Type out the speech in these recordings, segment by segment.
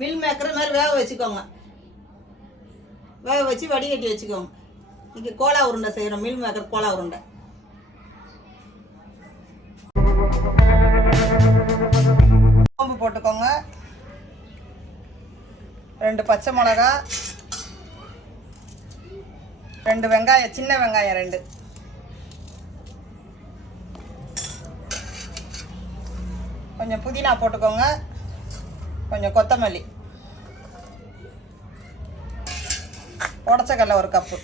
Mill மேக்கரை மாதிரி வேக வச்சுக்கோங்க. வேக வச்சு வடிகட்டி வச்சுக்கோங்க. இன்றைக்கி கோலா உருண்டை செய்கிறோம். மில் மேக்கர் கோலா உருண்டை. சோம்பு போட்டுக்கோங்க. 2 பச்சை மிளகா, 2 வெங்காயம், சின்ன வெங்காயம் 2, கொஞ்சம் புதினா போட்டுக்கோங்க, கொஞ்சம் கொத்தமல்லி, உடச்சக்கடலை 1 கப்பு,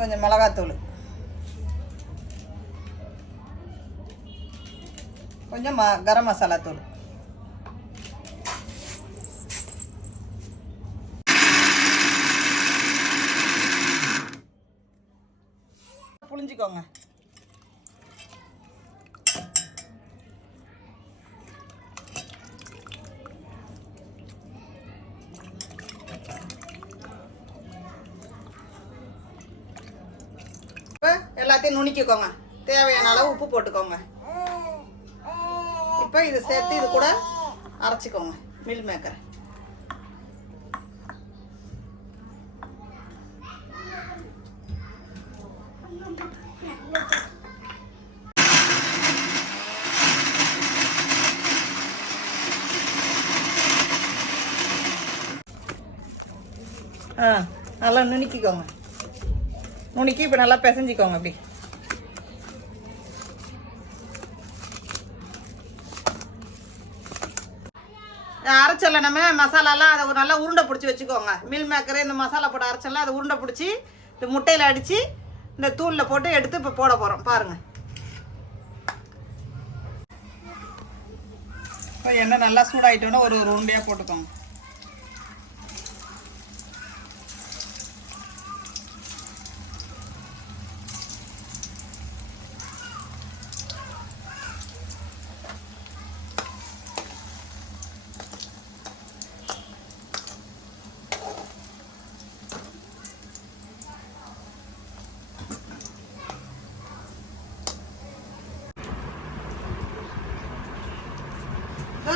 கொஞ்சம் மிளகாத்தூள், கொஞ்சம் கரம் மசாலா தூள். புளிஞ்சிக்கோங்க. இப்போ எல்லாத்தையும் நுணுக்கிக்கோங்க. தேவையான அளவு உப்பு போட்டுக்கோங்க. இப்போ இது சேர்த்து இது கூட அரைச்சிக்கோங்க மில் மேக்கரை. நல்லா நுணுக்கிக்கோங்க. நுணுக்கி இப்போ நல்லா பிசைஞ்சிக்கோங்க. அப்படி அரைச்சல நம்ம மசாலாலாம் அதை ஒரு நல்லா உருண்டை பிடிச்சி வச்சுக்கோங்க. மில் மேக்கரு இந்த மசாலா போட்டு அரைச்சலாம் அதை உருண்டை பிடிச்சி இந்த முட்டையில் அடித்து இந்த தூளில் போட்டு எடுத்து இப்போ போட போகிறோம். பாருங்கள். இப்போ எண்ணெய் நல்லா சூடாயிட்டோன்னா ஒரு உருண்டையாக போட்டுக்கோங்க.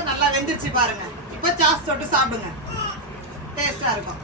நல்லா வெந்துருச்சு பாருங்க. இப்போ சாஸ் தொட்டு சாப்பிடுங்க. டேஸ்டா இருக்கும்.